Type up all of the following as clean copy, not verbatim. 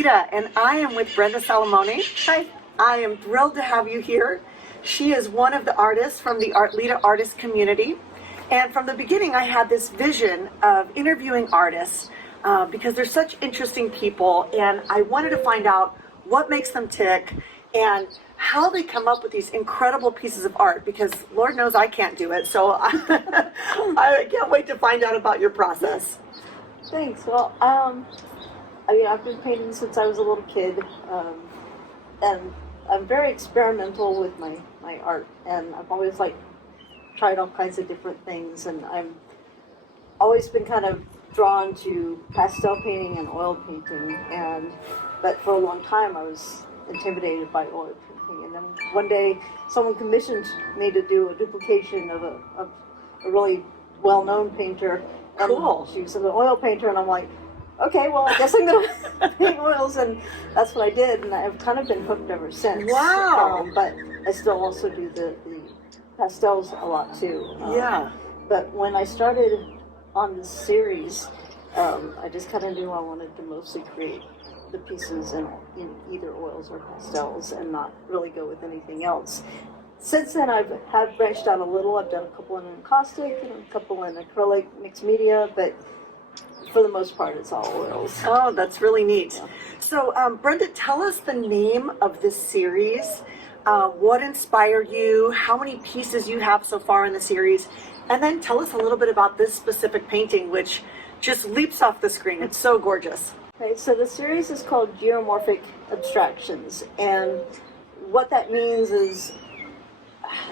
Artlita, and I am with Brenda Salamone. Hi. I am thrilled to have you here. She is one of the artists from the Artlita artist community. And from the beginning, I had this vision of interviewing artists because they're such interesting people, and I wanted to find out what makes them tick and how they come up with these incredible pieces of art, because Lord knows I can't do it. So I can't wait to find out about your process. Thanks. Well, I've been painting since I was a little kid, and I'm very experimental with my art, and I've always tried all kinds of different things, and I've always been kind of drawn to pastel painting and oil painting, but for a long time I was intimidated by oil painting, and then one day someone commissioned me to do a duplication of a really well-known painter. Cool. She was an oil painter, and I'm like, okay, well, I guess I'm going to paint oils, and that's what I did, and I've kind of been hooked ever since. Wow. But I still also do the pastels a lot, too. Yeah. But when I started on this series, I just kind of knew I wanted to mostly create the pieces in either oils or pastels and not really go with anything else. Since then, I've branched out a little. I've done a couple in encaustic and a couple in acrylic mixed media, but for the most part, it's all oils. Oh, that's really neat. Yeah. So, Brenda, tell us the name of this series. What inspired you? How many pieces you have so far in the series? And then tell us a little bit about this specific painting, which just leaps off the screen. It's so gorgeous. Okay, so the series is called Geomorphic Abstractions, and what that means is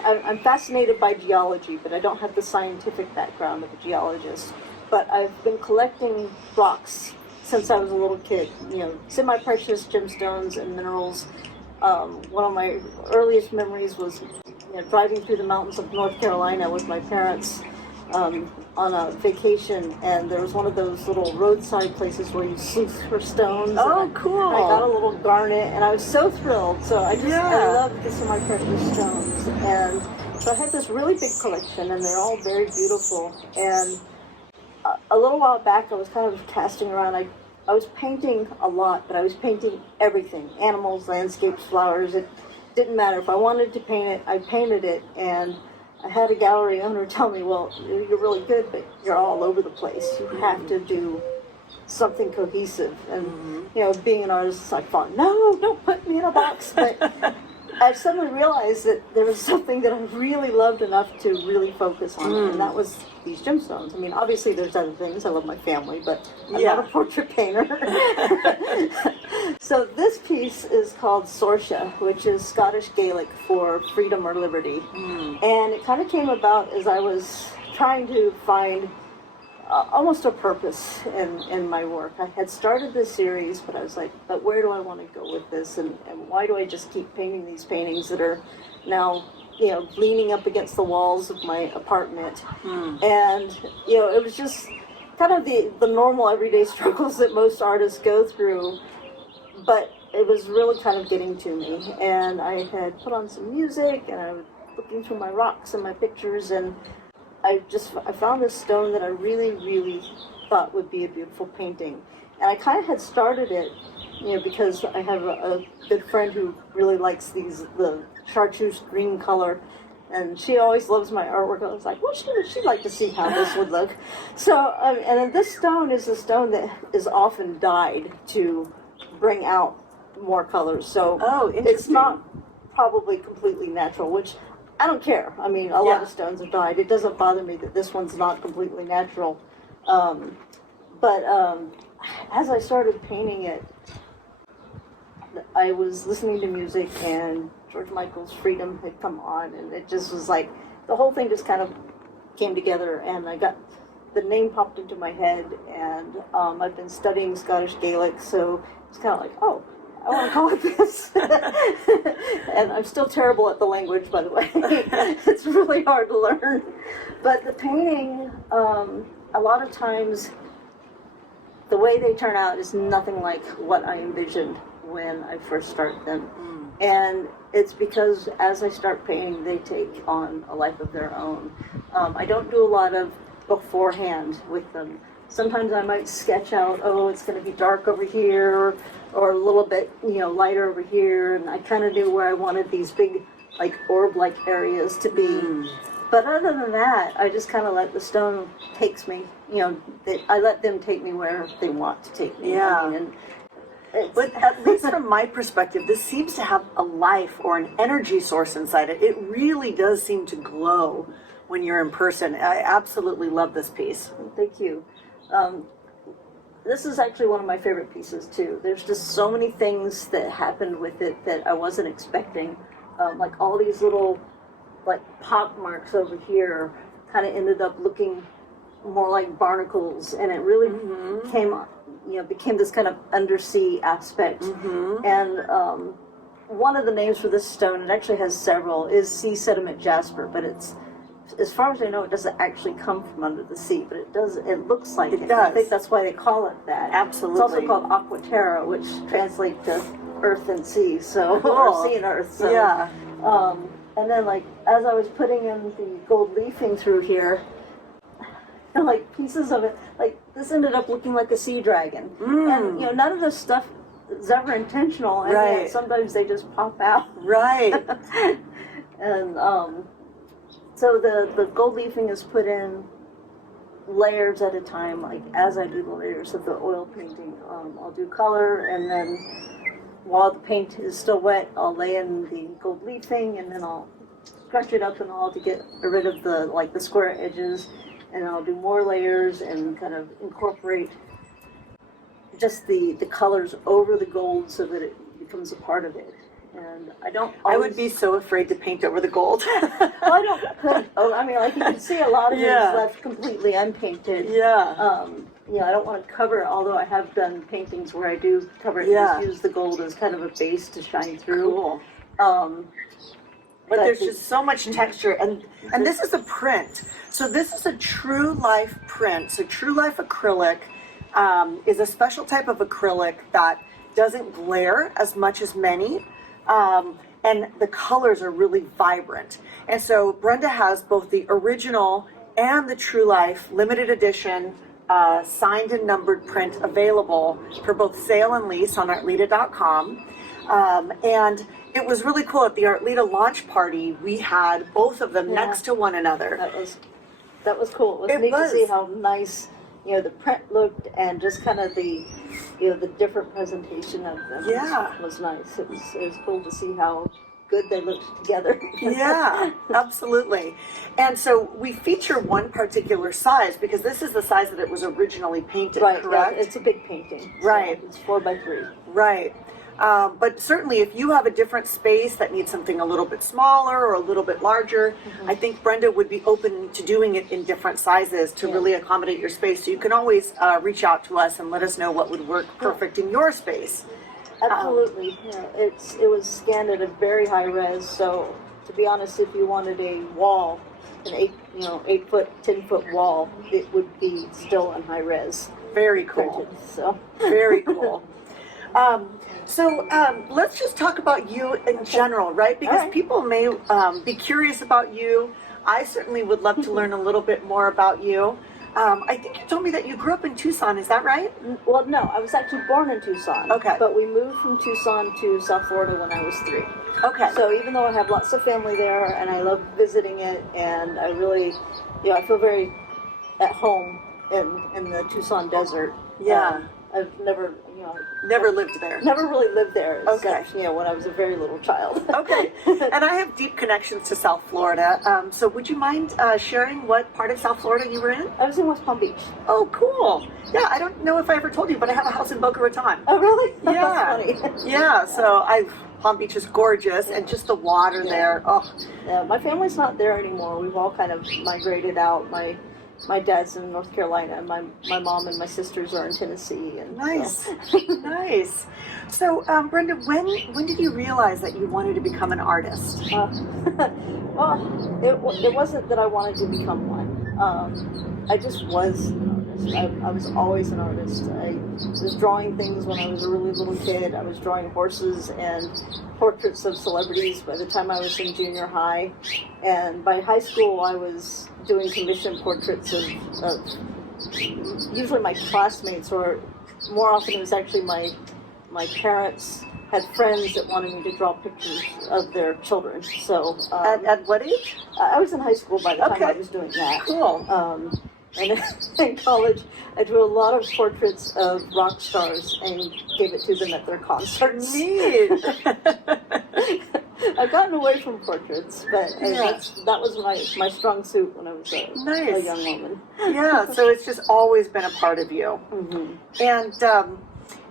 I'm fascinated by geology, but I don't have the scientific background of a geologist. But I've been collecting rocks since I was a little kid, semi-precious gemstones and minerals. One of my earliest memories was driving through the mountains of North Carolina with my parents on a vacation, and there was one of those little roadside places where you sleuth for stones. Oh, cool. I got a little garnet, and I was so thrilled. So I loved the semi-precious stones. And so I had this really big collection, and they're all very beautiful. And a little while back, I was kind of casting around. I was painting a lot, but I was painting everything. Animals, landscapes, flowers. It didn't matter. If I wanted to paint it, I painted it. And I had a gallery owner tell me, well, you're really good, but you're all over the place. You have to do something cohesive. And, being an artist, I thought, no, don't put me in a box. But I suddenly realized that there was something that I really loved enough to really focus on, and that was these gemstones. I mean, obviously there's other things. I love my family, but I'm not a portrait painter. So this piece is called Saorsa, which is Scottish Gaelic for freedom or liberty. And it kind of came about as I was trying to find almost a purpose in my work. I had started this series, but I was like, but where do I want to go with this? And why do I just keep painting these paintings that are now, leaning up against the walls of my apartment? And, it was just kind of the normal everyday struggles that most artists go through, but it was really kind of getting to me. And I had put on some music, and I was looking through my rocks and my pictures, and I found this stone that I really, really thought would be a beautiful painting. And I kind of had started it, because I have a good friend who really likes the chartreuse green color, and she always loves my artwork. I was like, well, she'd like to see how this would look. So, and this stone is a stone that is often dyed to bring out more colors. So it's not probably completely natural, which I don't care. I mean, a lot of stones are dyed. It doesn't bother me that this one's not completely natural. But as I started painting it, I was listening to music, and George Michael's Freedom had come on, and it just was like, the whole thing just kind of came together, and I got, the name popped into my head, and I've been studying Scottish Gaelic, so it's kind of like, oh, I want to call it this. And I'm still terrible at the language, by the way. It's really hard to learn. But the painting, a lot of times, the way they turn out is nothing like what I envisioned when I first start them. And it's because as I start painting, they take on a life of their own. I don't do a lot of beforehand with them. sometimes I might sketch out, oh, it's going to be dark over here, or a little bit, lighter over here, and I kind of knew where I wanted these big, like, orb-like areas to be. But other than that, I just kind of let the stone takes me, I let them take me where they want to take me. Yeah. I mean, but at least from my perspective, this seems to have a life or an energy source inside it. It really does seem to glow when you're in person. I absolutely love this piece. Thank you. This is actually one of my favorite pieces too. There's just so many things that happened with it that I wasn't expecting. Like all these little, like, pock marks over here kind of ended up looking more like barnacles, and it really became this kind of undersea aspect. And one of the names for this stone, it actually has several, is sea sediment jasper, but it's, as far as I know, it doesn't actually come from under the sea, but it does. It looks like it. Does. I think that's why they call it that. Absolutely. It's also called aqua terra, which translates to earth and sea. So Cool. or sea and earth. So, Yeah. And then, like, as I was putting in the gold leafing through here, like pieces of it, like this ended up looking like a sea dragon. And none of this stuff is ever intentional, and Right. yet sometimes they just pop out. Right. And so the gold leafing is put in layers at a time. Like as I do the layers of the oil painting, I'll do color, and then while the paint is still wet, I'll lay in the gold leafing, and then I'll scratch it up and all to get rid of the square edges, and I'll do more layers and kind of incorporate just the colors over the gold so that it becomes a part of it. And I would be so afraid to paint over the gold. Well, I don't put, I mean, like you can see a lot of it Yeah. is left completely unpainted. Yeah. I don't want to cover it, although I have done paintings where I do cover it and Yeah. just use the gold as kind of a base to shine through. Cool. Um, But there's just so much texture, and this is a print. So this is a true life print. So true life acrylic is a special type of acrylic that doesn't glare as much as many, and the colors are really vibrant. And so Brenda has both the original and the true life limited edition signed and numbered print available for both sale and lease on artlita.com. And it was really cool at the Artlita launch party. We had both of them next to one another. that was cool. It was neat to see how nice, the print looked, and just kind of the, the different presentation of them. Yeah. was nice. It was cool to see how good they looked together. Yeah, absolutely. And so we feature one particular size because this is the size that it was originally painted, Right, correct? yeah, it's a big painting. Right. So it's 4x3. Right. But certainly if you have a different space that needs something a little bit smaller or a little bit larger, I think Brenda would be open to doing it in different sizes to really accommodate your space. So you can always reach out to us and let us know what would work perfect in your space. Absolutely. It was scanned at a very high res, so to be honest, if you wanted a wall, an 8-foot, 10-foot wall, it would be still in high res. Very cool. Printed, so. Very cool. So let's just talk about you in general, right? Because people may be curious about you. I certainly would love to learn a little bit more about you. I think you told me that you grew up in Tucson, is that right? Well, no, I was actually born in Tucson. Okay. But we moved from Tucson to South Florida when I was 3. Okay. So even though I have lots of family there, and I love visiting it, and I really, I feel very at home in the Tucson desert. Yeah. I've never, Never lived there. never really lived there, Okay. except, when I was a very little child. Okay. And I have deep connections to South Florida. So would you mind sharing what part of South Florida you were in? I was in West Palm Beach. Oh, cool. Yeah, I don't know if I ever told you, but I have a house in Boca Raton. Oh, really? Yeah. That's funny. Yeah, so Palm Beach is gorgeous, and just the water there. Oh, Yeah, my family's not there anymore. We've all kind of migrated out. My dad's in North Carolina, and my mom and my sisters are in Tennessee. And nice, so. nice. So, Brenda, when did you realize that you wanted to become an artist? Well, it wasn't that I wanted to become one. I just was an artist. I was always an artist. I was drawing things when I was a really little kid. I was drawing horses and portraits of celebrities by the time I was in junior high. And by high school, I was doing commission portraits of usually my classmates, or more often it was actually my parents had friends that wanted me to draw pictures of their children. So At what age? I was in high school by the time I was doing that. Cool. And in college, I drew a lot of portraits of rock stars and gave it to them at their concerts. Neat. I've gotten away from portraits, but that was my strong suit when I was a young woman. Yeah, so it's just always been a part of you. Mm-hmm. And,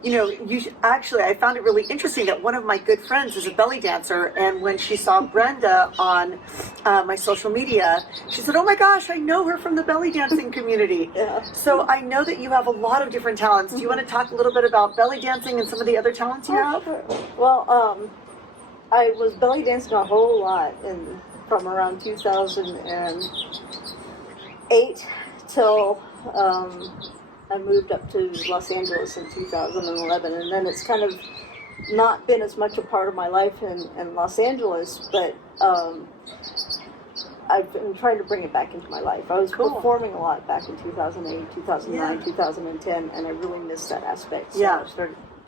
I found it really interesting that one of my good friends is a belly dancer, and when she saw Brenda on my social media, she said, "Oh my gosh, I know her from the belly dancing community." Yeah. So I know that you have a lot of different talents. Do you want to talk a little bit about belly dancing and some of the other talents you have? Sure. Well, I was belly dancing a whole lot from around 2008 till I moved up to Los Angeles in 2011, and then it's kind of not been as much a part of my life in Los Angeles, but I've been trying to bring it back into my life. I was performing a lot back in 2008, 2009, 2010, and I really missed that aspect. So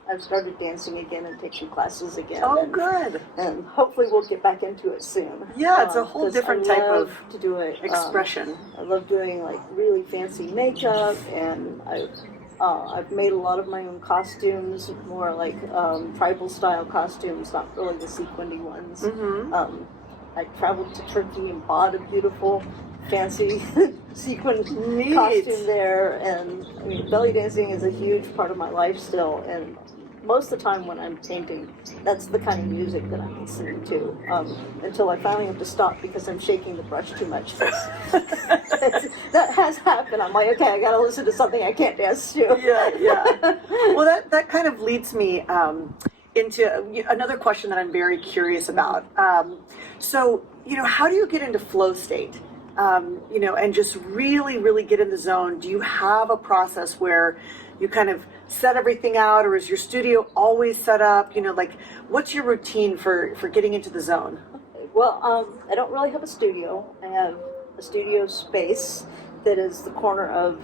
I've started dancing again and taking classes again. Oh, good. And hopefully we'll get back into it soon. Yeah, it's a whole different type of to do it. expression. I love doing like really fancy makeup, and I've made a lot of my own costumes, more like tribal style costumes, not really the sequiny ones. Mm-hmm. I traveled to Turkey and bought a beautiful, fancy sequin Neat. costume there, and I mean, belly dancing is a huge part of my life still, and most of the time when I'm painting, that's the kind of music that I'm listening to, until I finally have to stop because I'm shaking the brush too much. That has happened. I'm like, okay, I gotta listen to something I can't dance to. Yeah. Well, that kind of leads me into another question that I'm very curious about. So, how do you get into flow state? And just really, really get in the zone. Do you have a process where you kind of set everything out, or is your studio always set up? What's your routine for getting into the zone? Well, I don't really have a studio. I have a studio space that is the corner of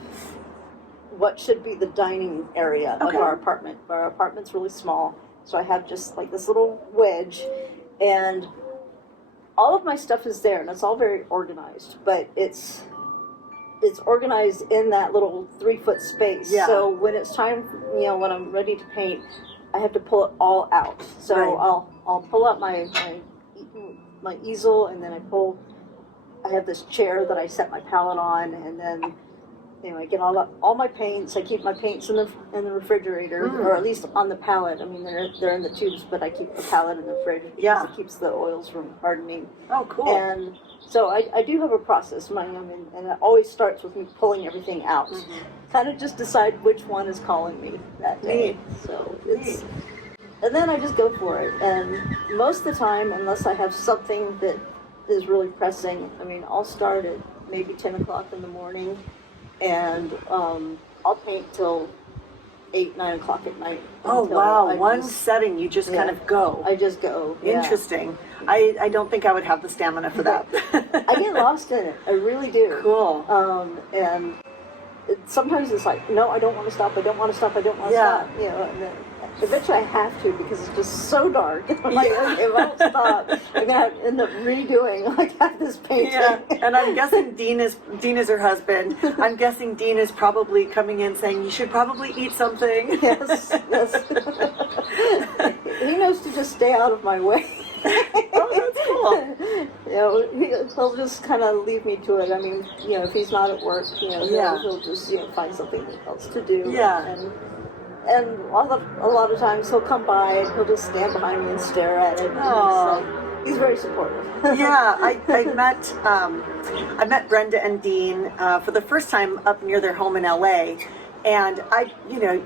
what should be the dining area of our apartment. Our apartment's really small, so I have just like this little wedge, and all of my stuff is there, and it's all very organized, but it's organized in that little 3-foot space. Yeah. So when it's time, when I'm ready to paint, I have to pull it all out. So Right. I'll pull out my easel, and then I have this chair that I set my palette on, and then I get all my paints. I keep my paints in the refrigerator, or at least on the palette. I mean, they're in the tubes, but I keep the palette in the fridge because it keeps the oils from hardening. Oh, cool. And so I do have a process, and it always starts with me pulling everything out. Mm-hmm. Kind of just decide which one is calling me that day. So and then I just go for it. And most of the time, unless I have something that is really pressing, I'll start at maybe 10 o'clock in the morning, and I'll paint till 8, 9 o'clock at night. Oh, wow. One setting, you just kind of go. I just go. Yeah. Interesting. I don't think I would have the stamina for that. I get lost in it. I really do. Cool. And sometimes it's like, no, I don't want to stop. I don't want to stop. I don't want to stop. And then eventually I have to, because it's just so dark. I'm like, okay, if I don't stop, I'm going to end up redoing half this painting. Yeah. And I'm guessing Dean is her husband. I'm guessing Dean is probably coming in saying, you should probably eat something. Yes. He knows to just stay out of my way. Oh, that's cool. He'll just kind of leave me to it. If he's not at work, he'll just find something else to do. Yeah. And a lot of times he'll come by and he'll just stand behind me and stare at it. He's very supportive. Yeah, I met Brenda and Dean for the first time up near their home in LA, and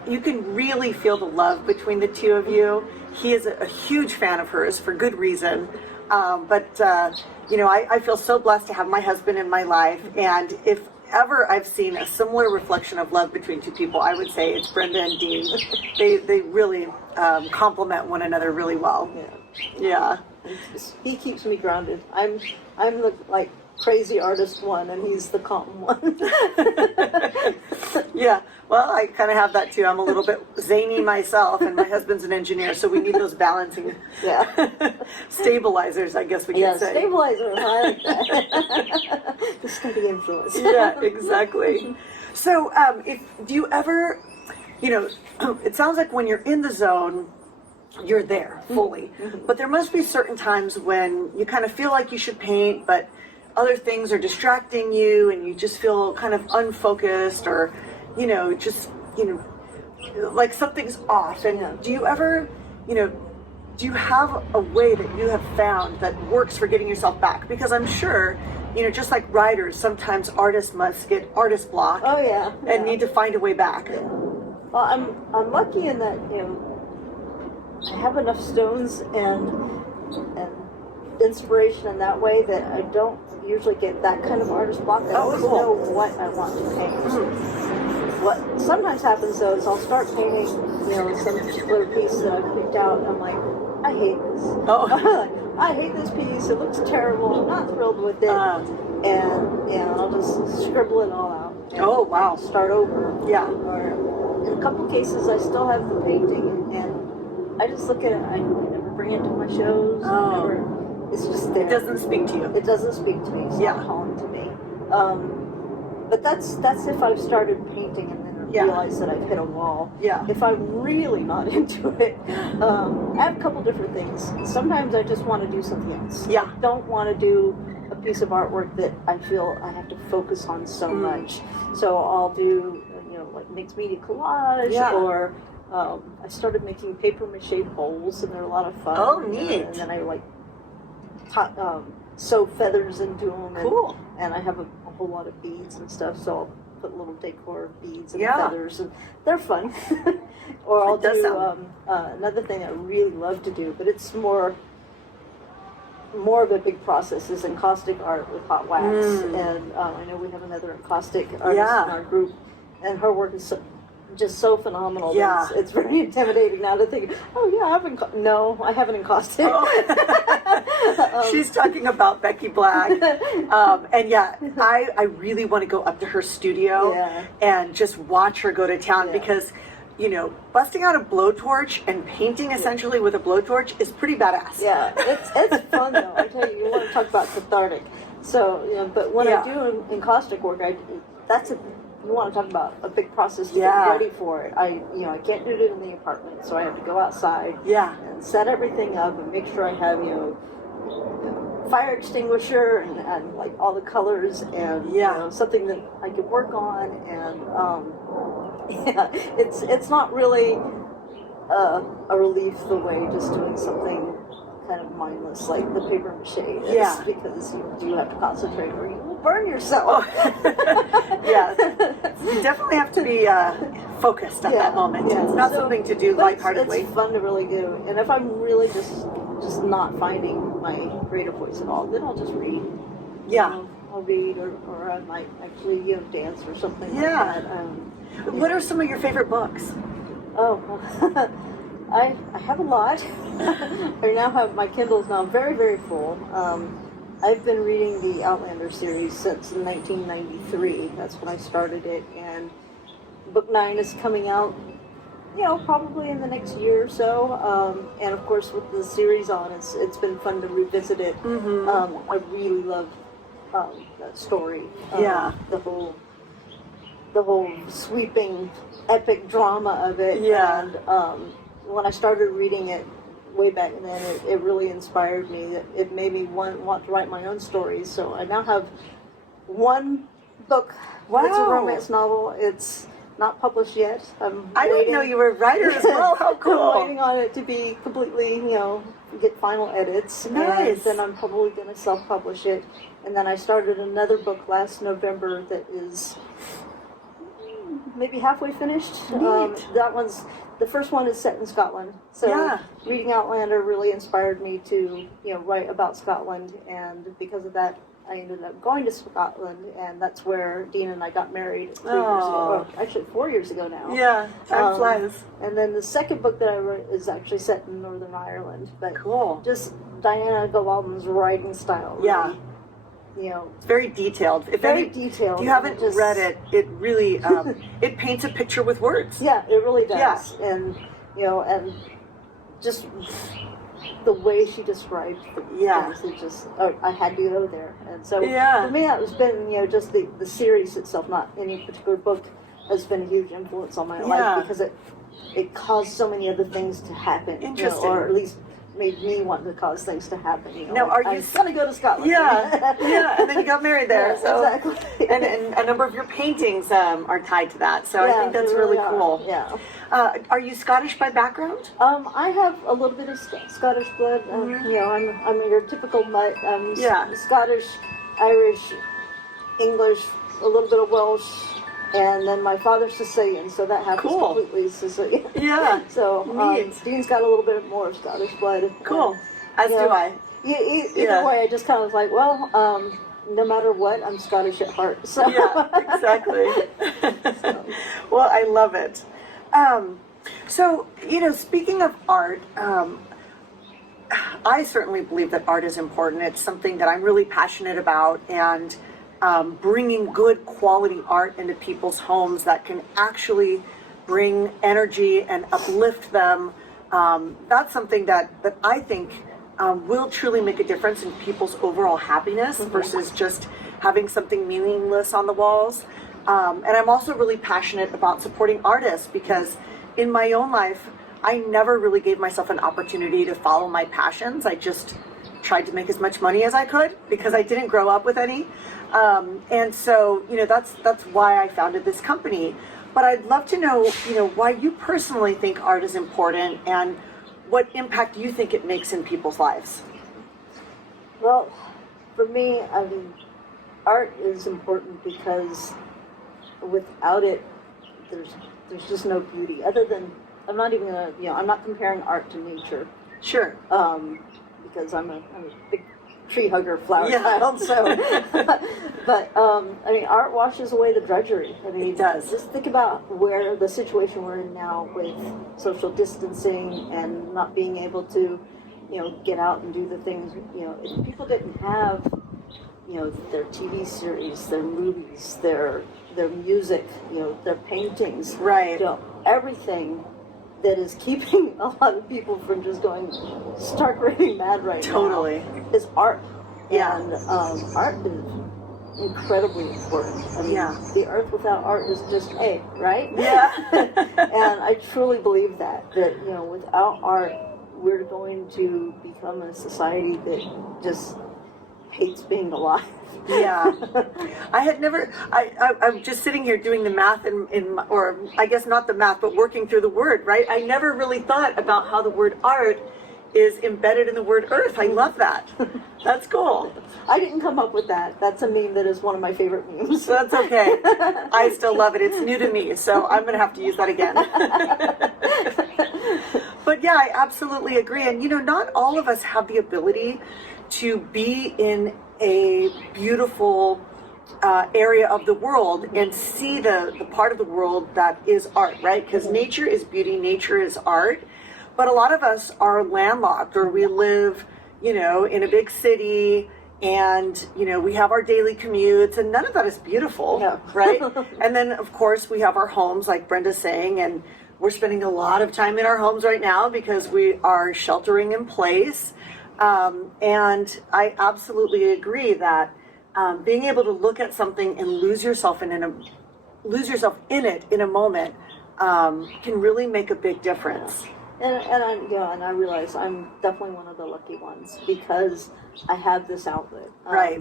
you can really feel the love between the two of you. He is a huge fan of hers for good reason, but I feel so blessed to have my husband in my life, and if ever I've seen a similar reflection of love between two people, I would say it's Brenda and Dean. They really complement one another really well. Yeah. He keeps me grounded. I'm the like crazy artist one, and he's the calm one. Yeah, well, I kind of have that too. I'm a little bit zany myself, and my husband's an engineer, so we need those balancing stabilizers, I guess we could say. Stabilizer. I like that. The steady influence. Yeah, exactly. So, do you ever, it sounds like when you're in the zone, you're there fully. But there must be certain times when you kind of feel like you should paint, but other things are distracting you and you just feel kind of unfocused or, like something's off. And do you ever, do you have a way that you have found that works for getting yourself back? Because I'm sure, just like writers, sometimes artists must get artist block. Oh yeah. And need to find a way back. Yeah. Well, I'm lucky in that, I have enough stones and inspiration in that way that I don't usually get that kind of artist block. I always know what I want to paint. What sometimes happens though is I'll start painting, some particular piece that I've picked out, and I'm like, I hate this. Oh. I hate this piece. It looks terrible. I'm not thrilled with it. And I'll just scribble it all out. And Oh, wow. Start over. Yeah. Or in a couple cases, I still have the painting, and I just look at it. I never bring it to my shows. It's just there. It doesn't speak to you. It doesn't speak to me. It's not calling to me. But that's if I've started painting and then I realize that I've hit a wall. Yeah. If I'm really not into it, I have a couple different things. Sometimes I just want to do something else. Yeah. I don't want to do a piece of artwork that I feel I have to focus on so much. So I'll do, like mixed media collage or I started making paper mache bowls, and they're a lot of fun. Oh, neat. And then I sew feathers into them. Cool. And I have a whole lot of beads and stuff, so I'll put little decor beads and feathers, and they're fun. Or I'll do another thing I really love to do, but it's more of a big process, is encaustic art with hot wax. And I know we have another encaustic artist in our group, and her work is just so phenomenal. Yeah. It's very intimidating now to think, I haven't encaustic. She's talking about Becky Black. And I really want to go up to her studio and just watch her go to town because, busting out a blowtorch and painting essentially with a blowtorch is pretty badass. Yeah, it's fun though. I tell you want to talk about cathartic. So, but when I do encaustic work, you want to talk about a big process to get ready for it. I can't do it in the apartment, so I have to go outside and set everything up and make sure I have, fire extinguisher and like all the colors and something that I can work on, and it's not really a relief the way just doing something kind of mindless like the paper mache is, because you do have to concentrate or you will burn yourself. You definitely have to be focused at that moment. It's not something to do lightheartedly. It's fun to really do, and if I'm really just not finding my creative voice at all, then I'll just read. I'll read, or I might actually dance or something like that. What are some of your favorite books? I have a lot. I now have my Kindle's now very, very full. I've been reading the Outlander series since 1993. That's when I started it, and book 9 is coming out, probably in the next year or so. And of course, with the series on, it's been fun to revisit it. I really love that story. The whole sweeping, epic drama of it. And when I started reading it way back then, it really inspired me. It made me want to write my own stories. So I now have one book. Wow. It's a romance novel. It's not published yet. I didn't know you were a writer as well. How cool. I'm waiting on it to be completely, get final edits. Nice. And then I'm probably going to self-publish it. And then I started another book last November that is maybe halfway finished. The first one is set in Scotland. So reading Outlander really inspired me to, write about Scotland, and because of that, I ended up going to Scotland, and that's where Dean and I got married 3 years ago. Or actually, 4 years ago now. Yeah, time flies. And then the second book that I wrote is actually set in Northern Ireland. But Cool. just Diana Gabaldon's writing style. Really, Yeah. You know, It's very detailed. very detailed. If you haven't Just- read it, it really it paints a picture with words. Yeah, it really does. Yeah. And you know, and just the way she described Yeah. things, it just I had to go there. And so Yeah. for me, that has been, you know, just the series itself, not any particular book, has been a huge influence on my Yeah. life because it caused so many other things to happen. Interesting. You know, or at least made me want to cause things to happen. You know, Now, are you I'm gonna go to Scotland. Yeah, yeah, and then you got married there. Yeah, So. exactly. And a number of your paintings are tied to that. So I Yeah, think that's they really are. cool. Yeah. Are you Scottish by background? I have a little bit of Scottish blood. You know, I'm your typical mutt. Yeah. Scottish, Irish, English, a little bit of Welsh, and then my father's Sicilian, so that happens Cool. completely Sicilian. Yeah. So Neat. Dean's got a little bit more of Scottish blood. Cool. As you do know, I. Either Yeah. way, I just kind of like, well, no matter what, I'm Scottish at heart. So Yeah, exactly. Well, I love it. So, you know, speaking of art, I certainly believe that art is important. It's something that I'm really passionate about, and bringing good quality art into people's homes that can actually bring energy and uplift them. That's something that I think will truly make a difference in people's overall happiness versus just having something meaningless on the walls. And I'm also really passionate about supporting artists because in my own life, I never really gave myself an opportunity to follow my passions. I just tried to make as much money as I could because I didn't grow up with any. And so, you know, that's why I founded this company. But I'd love to know, you know, why you personally think art is important and what impact you think it makes in people's lives. Well, for me, I mean, art is important because without it, there's just no beauty. Other than, I'm not even gonna, you know, I'm not comparing art to nature. Sure. Because I'm a big tree hugger, flower Yeah. child. So, but I mean, art washes away the drudgery. I mean, It does. Just think about where the situation we're in now with social distancing and not being able to, you know, get out and do the things. You know, if people didn't have, you know, their TV series, their movies, their music, you know, their paintings, Right. You know, everything that is keeping a lot of people from just going stark raving mad right Totally. now is art. Yeah. And art is incredibly important. I mean, Yeah. the earth without art is just hay, right? Yeah. And I truly believe that, you know, without art, we're going to become a society that just hates being alive. Yeah. I had never, I'm just sitting here doing the math or I guess not the math, but working through the word, right? I never really thought about how the word art is embedded in the word earth. I love that. That's cool. I didn't come up with that. That's a meme that is one of my favorite memes. So that's okay. I still love it. It's new to me, so I'm going to have to use that again. But yeah, I absolutely agree. And you know, not all of us have the ability to be in a beautiful area of the world and see the part of the world that is art, right? Because nature is beauty, nature is art. But a lot of us are landlocked, or we live, you know, in a big city, and you know, we have our daily commutes, and none of that is beautiful, No. right? And then of course we have our homes, like Brenda's saying, and we're spending a lot of time in our homes right now because we are sheltering in place. And I absolutely agree that being able to look at something and lose yourself in it in a moment can really make a big difference. And I realize I'm definitely one of the lucky ones because I have this outlet. Right.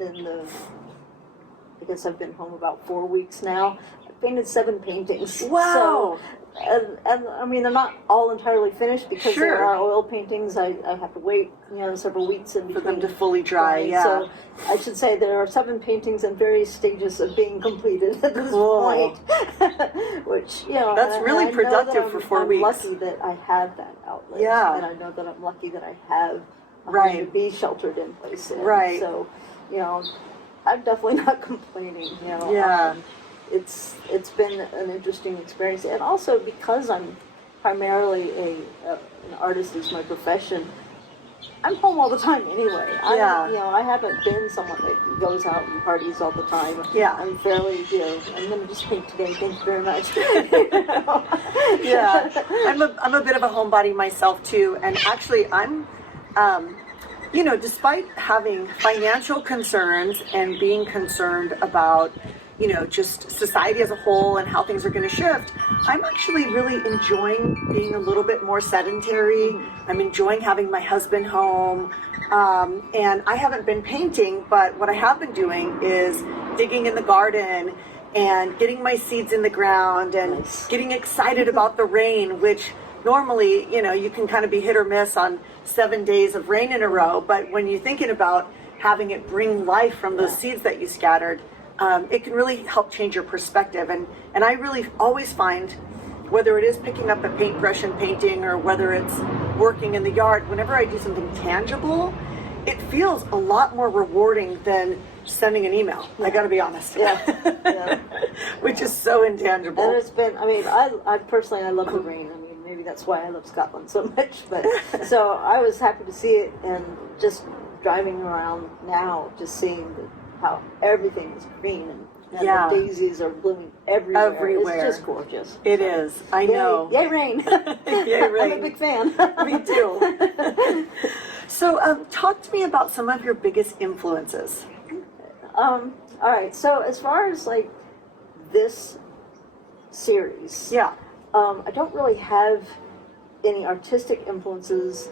I guess I've been home about 4 weeks now. I've painted 7 paintings. Wow. So, and I mean, they're not all entirely finished because Sure. there are oil paintings. I have to wait, you know, several weeks in For between. them to fully dry, drying. yeah. So I should say there are 7 paintings in various stages of being completed at this Cool. point. Which, you know, That's and really I know productive that for 4 I'm weeks. lucky that I have that outlet. Yeah. And I know that I'm lucky that I have a home Right. to be sheltered in place in. Right. So, you know, I'm definitely not complaining, you know. Yeah. It's been an interesting experience, and also because I'm primarily an artist is my profession, I'm home all the time anyway. Yeah. You know, I haven't been someone that goes out and parties all the time. Yeah. I'm fairly, you know, I'm going to just paint today. Thank you very much. You know? Yeah, I'm a bit of a homebody myself too, and actually I'm, you know, despite having financial concerns and being concerned about, you know, just society as a whole and how things are going to shift, I'm actually really enjoying being a little bit more sedentary. I'm enjoying having my husband home, and I haven't been painting, but what I have been doing is digging in the garden and getting my seeds in the ground and Nice. getting excited about the rain, which normally, you know, you can kind of be hit or miss on 7 days of rain in a row, but when you're thinking about having it bring life from those seeds that you scattered, it can really help change your perspective. And I really always find, whether it is picking up a paintbrush and painting or whether it's working in the yard, whenever I do something tangible, it feels a lot more rewarding than sending an email. I gotta be honest. Yeah. Yeah. Which is so intangible. And it's been, I mean, I personally, I love the rain. I mean, maybe that's why I love Scotland so much. But so I was happy to see it, and just driving around now, just seeing how everything is green and Yeah. the daisies are blooming everywhere. Everywhere. It's just gorgeous. It is. I know. Yay rain. Yay rain. I'm a big fan. Me too. So, talk to me about some of your biggest influences. All right. So as far as like this series, Yeah. I don't really have any artistic influences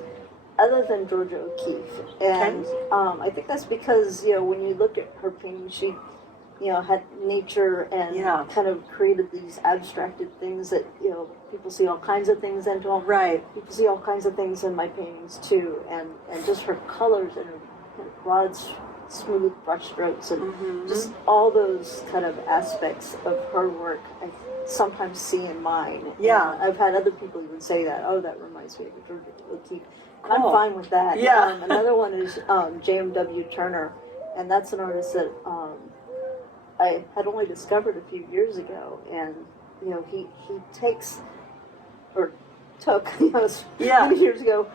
other than Georgia O'Keeffe, and I think that's because, you know, when you look at her painting, she, you know, had nature and Yeah. kind of created these abstracted things that, you know, people see all kinds of things into them. Right. People see all kinds of things in my paintings too, and just her colors and her broad, smooth brush strokes and just all those kind of aspects of her work I sometimes see in mine. Yeah. And I've had other people even say that, oh, that reminds me of Georgia O'Keeffe. I'm Cool. fine with that. Yeah. Another one is JMW Turner, and that's an artist that I had only discovered a few years ago, and you know, he takes, or took, you know, Yeah. many years ago,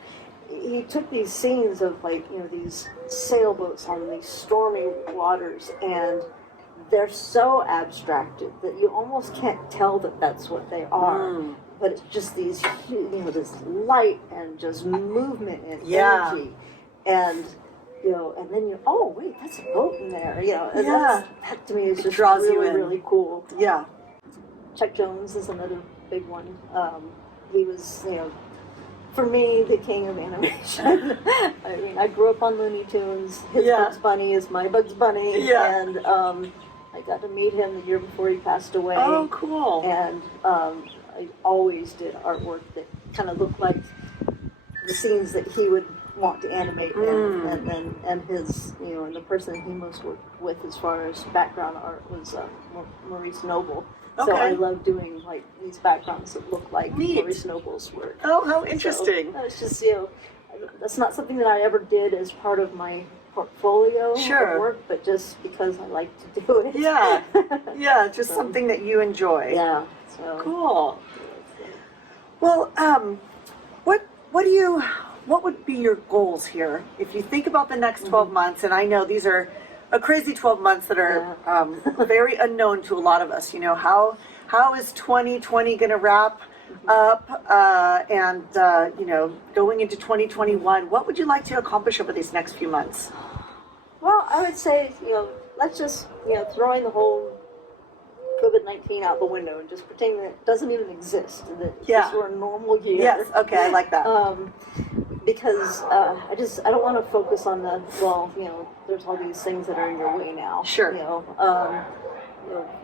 he took these scenes of, like, you know, these sailboats on these stormy waters, and they're so abstracted that you almost can't tell that that's what they are. But it's just these, you know, this light and just movement and Yeah. energy, and you know, and then you, oh wait, that's a boat in there, you know, and Yeah. that to me is just draws you really, in. really cool. Yeah. Chuck Jones is another big one. He was, you know, for me, the king of animation. I mean, I grew up on Looney Tunes. His Yeah. Bugs Bunny is my Bugs Bunny. Yeah. And I got to meet him the year before he passed away. Oh, cool. And I always did artwork that kind of looked like the scenes that he would want to animate and his, you know, and the person he most worked with as far as background art was Maurice Noble. So Okay. I love doing like these backgrounds that look like Neat. Maurice Noble's work. Oh, how interesting. So it's just, you know, that's not something that I ever did as part of my portfolio Sure. of work, but just because I like to do it. Yeah. Yeah, just something that you enjoy. Yeah. So Cool. Well, what would be your goals here if you think about the next 12 months? And I know these are a crazy 12 months that are very unknown to a lot of us. You know, how is 2020 going to wrap up? And you know, going into 2021, what would you like to accomplish over these next few months? well, I would say, you know, let's just, you know, throwing the whole COVID-19 out the window and just pretending that it doesn't even exist, and that Yeah. this were a normal year. Yes. Okay, I like that. Because I don't want to focus on the, well, you know, there's all these things that are in your way now. Sure. You know,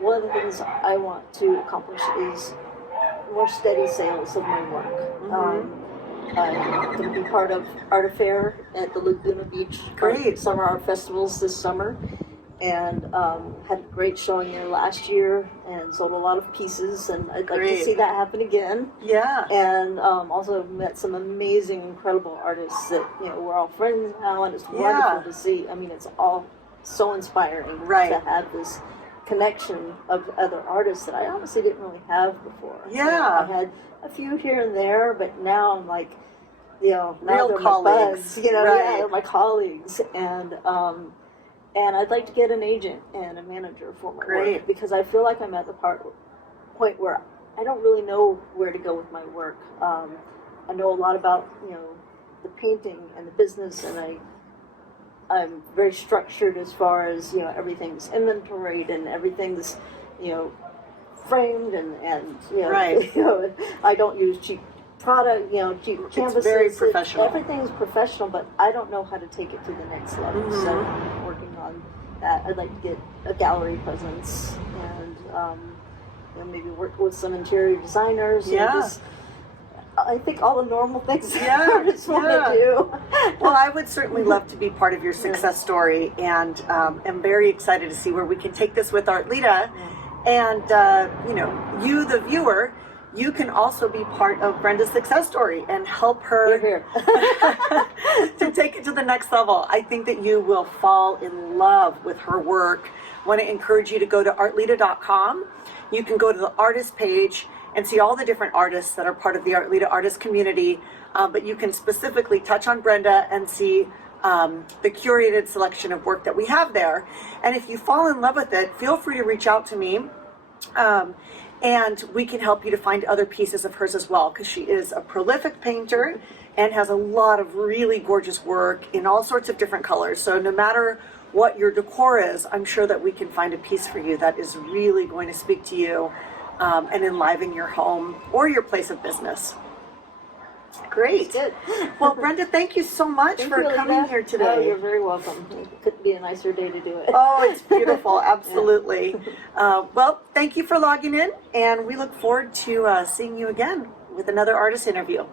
one of the things I want to accomplish is more steady sales of my work. I'm going to be part of Art Affair at the Laguna Beach Great. Summer Art Festivals this summer, and had a great showing there last year and sold a lot of pieces, and I'd like Great. to see that happen again. Yeah. And also met some amazing, incredible artists that, you know, we're all friends now, and it's Yeah. wonderful to see. I mean, it's all so inspiring Right. to have this connection of other artists that I honestly didn't really have before. Yeah. You know, I had a few here and there, but now I'm like, you know, now Real they're colleagues. my buds, you know, Right. yeah, they're my colleagues, and I'd like to get an agent and a manager for my Great. work, because I feel like I'm at the point where I don't really know where to go with my work. I know a lot about, you know, the painting and the business, and I'm very structured as far as, you know, everything's inventoried and everything's, you know, framed and you know, Right. you know, I don't use cheap product, you know, cheap canvases. It's very professional. Everything's professional, but I don't know how to take it to the next level. Mhm. So I'm working on that. I'd like to get a gallery presence and you know, maybe work with some interior designers. Yeah. And just, I think all the normal things that Yeah, artists want yeah. to do. Well, I would certainly love to be part of your success story, and am very excited to see where we can take this with Artlita. And you know, you, the viewer, you can also be part of Brenda's success story and help her You're here. to take it to the next level. I think that you will fall in love with her work. I want to encourage you to go to artlita.com. You can go to the artist page and see all the different artists that are part of the Artlita artist community. But you can specifically touch on Brenda and see the curated selection of work that we have there. And if you fall in love with it, feel free to reach out to me. And we can help you to find other pieces of hers as well, because she is a prolific painter and has a lot of really gorgeous work in all sorts of different colors. So no matter what your decor is, I'm sure that we can find a piece for you that is really going to speak to you and enliven your home or your place of business. Great. Good. Well, Brenda, thank you so much Thank for you, coming Alita. here Oh, today. you're very welcome. It couldn't be a nicer day to do it. Oh, it's beautiful. Absolutely. Well, thank you for logging in, and we look forward to seeing you again with another artist interview.